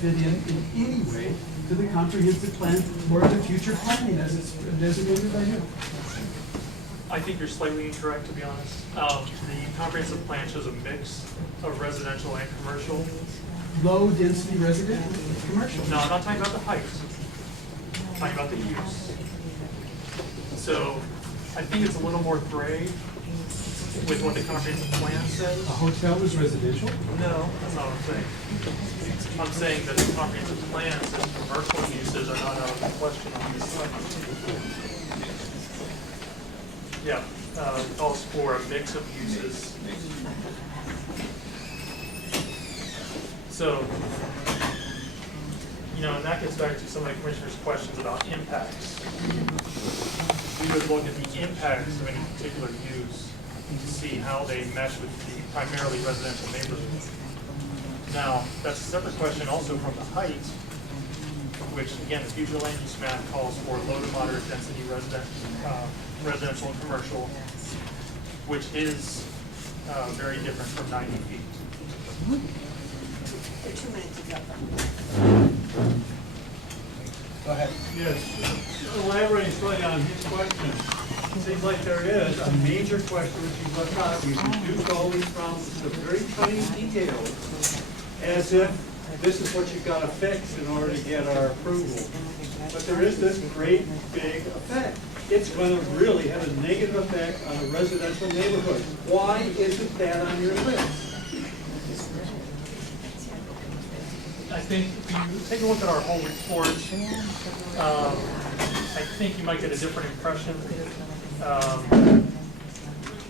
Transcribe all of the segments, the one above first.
fit in any way to the comprehensive plan or the future planning as it's designated by you? I think you're slightly incorrect, to be honest. The comprehensive plan shows a mix of residential and commercial. Low density residential, commercial. No, I'm not talking about the height. I'm talking about the use. So I think it's a little more gray with what the comprehensive plan says. A hotel is residential? No, that's not what I'm saying. I'm saying that the comprehensive plan says commercial uses are not out of the question on this site. Yeah, it calls for a mix of uses. So, you know, and that gets back to some of the commissioner's questions about impacts. We would look at the impacts of any particular use to see how they mesh with the primarily residential neighborhood. Now, that's a separate question also from the height, which again, the future land use map calls for low to moderate density residential and commercial, which is very different from 90 feet. You're 2 minutes ago. Go ahead. Yes, elaborating slightly on his question. It seems like there is a major question which you left out. You reduced all these problems to very tiny details, as if this is what you've got to fix in order to get our approval. But there is this great big effect. It's going to really have a negative effect on a residential neighborhood. Why isn't that on your list? I think if you take a look at our whole report, I think you might get a different impression.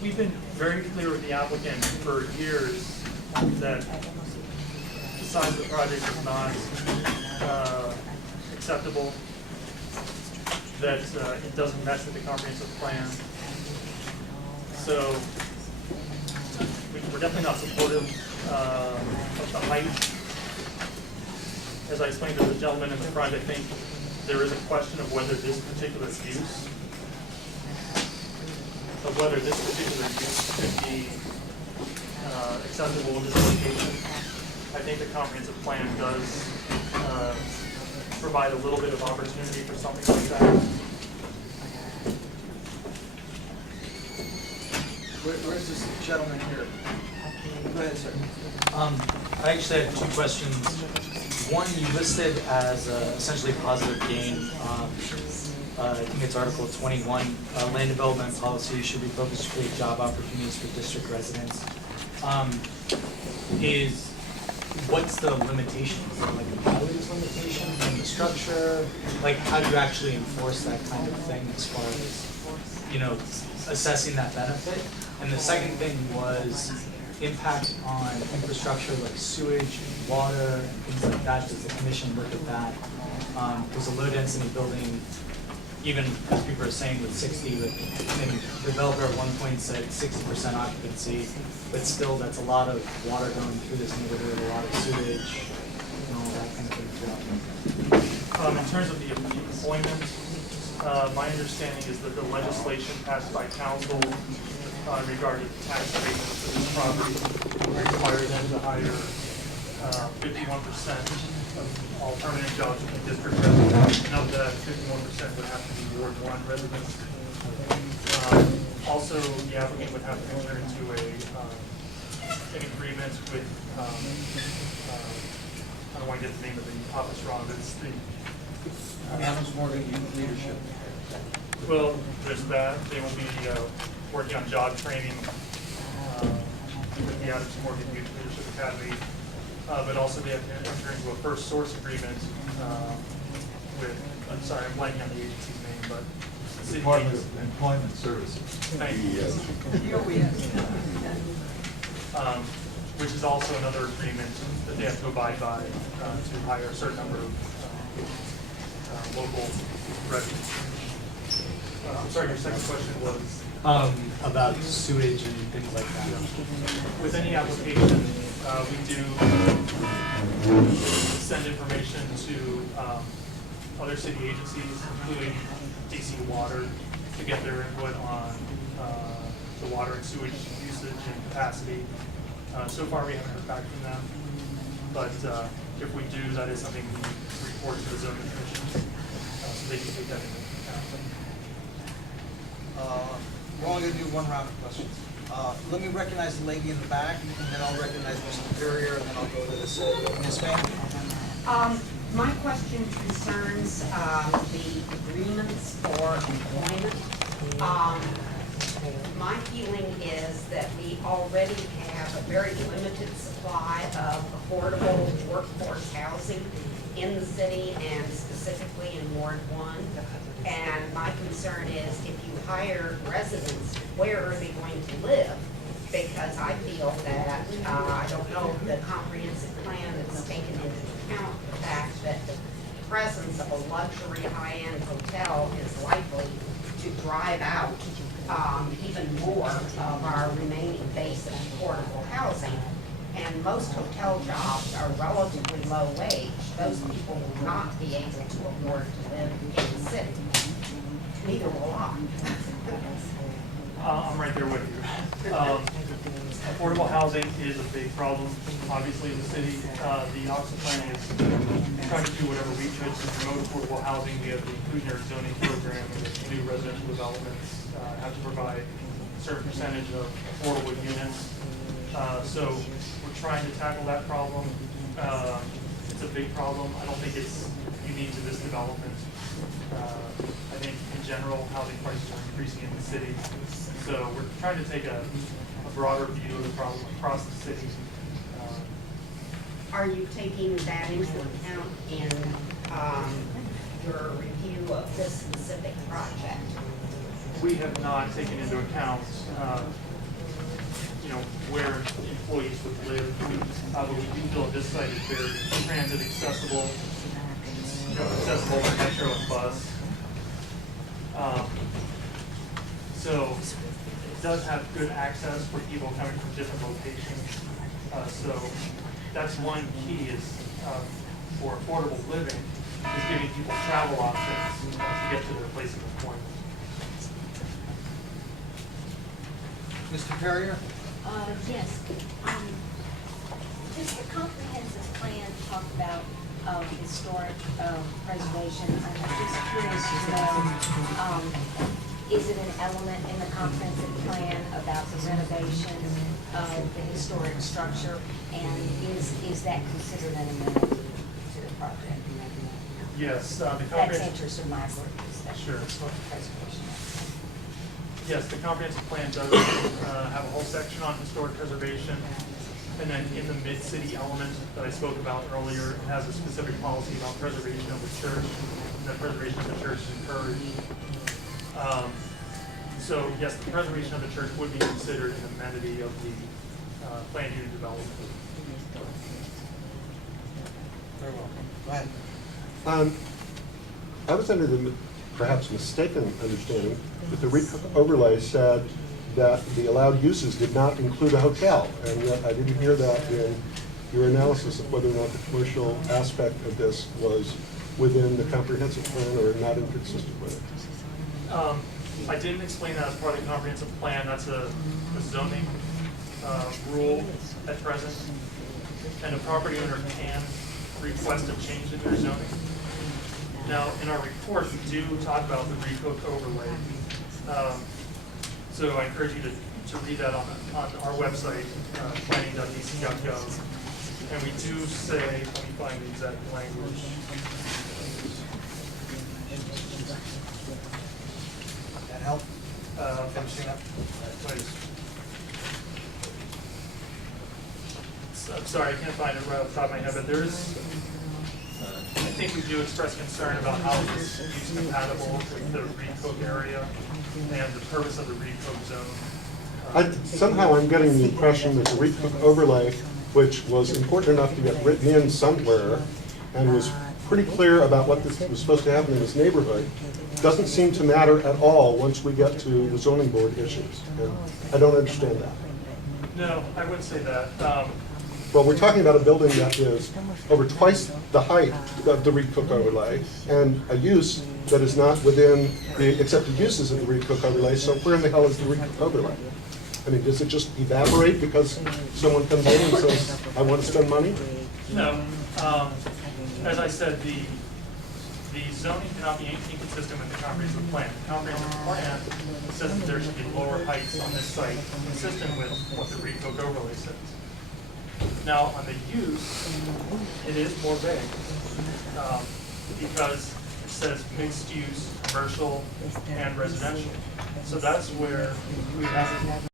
We've been very clear with the applicant for years that the size of the project is not acceptable, that it doesn't mesh with the comprehensive plan. So we're definitely not supportive of the height. As I explained to the gentleman in the front, I think there is a question of whether this particular use, could be acceptable in this location. I think the comprehensive plan does provide a little bit of opportunity for something like that. Where's this gentleman here? Go ahead, sir. I actually have 2 questions. One, you listed as essentially positive gain. I think it's Article 21, land development policy should be focused to create job opportunities for district residents. What's the limitation? Is it like a values limitation from the structure? Like, how do you actually enforce that kind of thing as far as, you know, assessing that benefit? And the second thing was impact on infrastructure like sewage, water, and things like that. Does the commission look at that? Was a low density building, even as people are saying with 60, like, maybe the developer at one point said 60% occupancy, but still that's a lot of water going through this neighborhood, a lot of sewage, and all that kind of thing throughout. In terms of the employment, my understanding is that the legislation passed by council regarding tax abatement for this property require them to hire 51% of all permanent jobs in the district residents, and of that 51% would have to be Ward 1 residents. Also, the applicant would have to enter into an agreement with, I don't want to get the name of the office wrong, but it's the Adams Morgan Youth Leadership. well, there's that. They will be working on job training with the Adams Morgan Youth Leadership Academy, but also they have to enter into a first source agreement with, I'm sorry, I'm blanking on the agency's name, but City Department of Employment Services. Thank you. Which is also another agreement that they have to abide by to hire a certain number of local residents. I'm sorry, your second question was? About sewage and things like that. With any application, we do send information to other city agencies, including DC Water, to get their input on the water and sewage usage and capacity. So far, we haven't heard back from them. But if we do, that is something we report to the zoning commission, so they can take that into account. We're only gonna do one round of questions. Let me recognize the lady in the back, and then I'll recognize Mr. Superior, and then I'll go to this, Ms. Van. My question concerns the agreements for employment. My feeling is that we already have a very limited supply of affordable workforce housing in the city and specifically in Ward 1. And my concern is if you hire residents, where are they going to live? Because I feel that, I don't know if the comprehensive plan has taken into account the fact that the presence of a luxury high-end hotel is likely to drive out even more of our remaining base of affordable housing. And most hotel jobs are relatively low wage. Those people will not be able to afford to live in the city. Neither will I. I'm right there with you. Affordable housing is a big problem, obviously, in the city. The Oxford plan is trying to do whatever we could to promote affordable housing. We have the inclusionary zoning program, and the new residential developments have to provide a certain percentage of affordable units. So we're trying to tackle that problem. It's a big problem. I don't think it's unique to this development. I think in general, housing prices are increasing in the city. So we're trying to take a broader view of the problem across the city. Are you taking that into account in your review of this specific project? We have not taken into account, where employees would live, but we do feel this site is very transit accessible, accessible for metro and bus. So it does have good access for people coming from different locations. So that's one key is for affordable living is giving people travel options to get to their place of employment. Mr. Perrier? Yes. Does the comprehensive plan talk about historic preservation? I'm just curious to know, is it an element in the comprehensive plan about the renovation of the historic structure? And is that considered an amenity to the project? Yes, the That's comprehensive. interest of my group, is that Sure. historic preservation. Yes, the comprehensive plan does have a whole section on historic preservation. And then in the mid-city element that I spoke about earlier, it has a specific policy about preservation of the church, and that preservation of the church is encouraged. So yes, the preservation of the church would be considered an amenity of the planned unit development. Very well. Go ahead. I was under the perhaps mistaken understanding that the recook overlay said that the allowed uses did not include a hotel, and yet I didn't hear that in your analysis of whether or not the commercial aspect of this was within the comprehensive plan or not inconsistent with it. I didn't explain that as part of the comprehensive plan. That's a zoning rule at present, and a property owner can request a change in their zoning. Now, in our report, we do talk about the recook overlay. So I encourage you to read that on our website, planning.dc.gov. And we do say, let me find the exact language. That help? Finishing up? Please. I'm sorry, I can't find it right off the top of my head, but there is, I think we do express concern about how this is compatible with the recook area and the purpose of the recook zone. Somehow I'm getting the impression that the recook overlay, which was important enough to get written in somewhere and was pretty clear about what this was supposed to happen in this neighborhood, doesn't seem to matter at all once we get to the zoning board issues. And I don't understand that. No, I wouldn't say that. Well, we're talking about a building that is over twice the height of the recook overlay and a use that is not within the accepted uses of the recook overlay, so where in the hell is the recook overlay? I mean, does it just evaporate because someone comes in and says, I want to spend money? No, as I said, the zoning cannot be inconsistent with the comprehensive plan. The comprehensive plan says that there should be lower heights on this site, consistent with what the Reed-Cook overlay says. Now, on the use, it is more vague, because it says mixed use, commercial, and residential. So that's where we have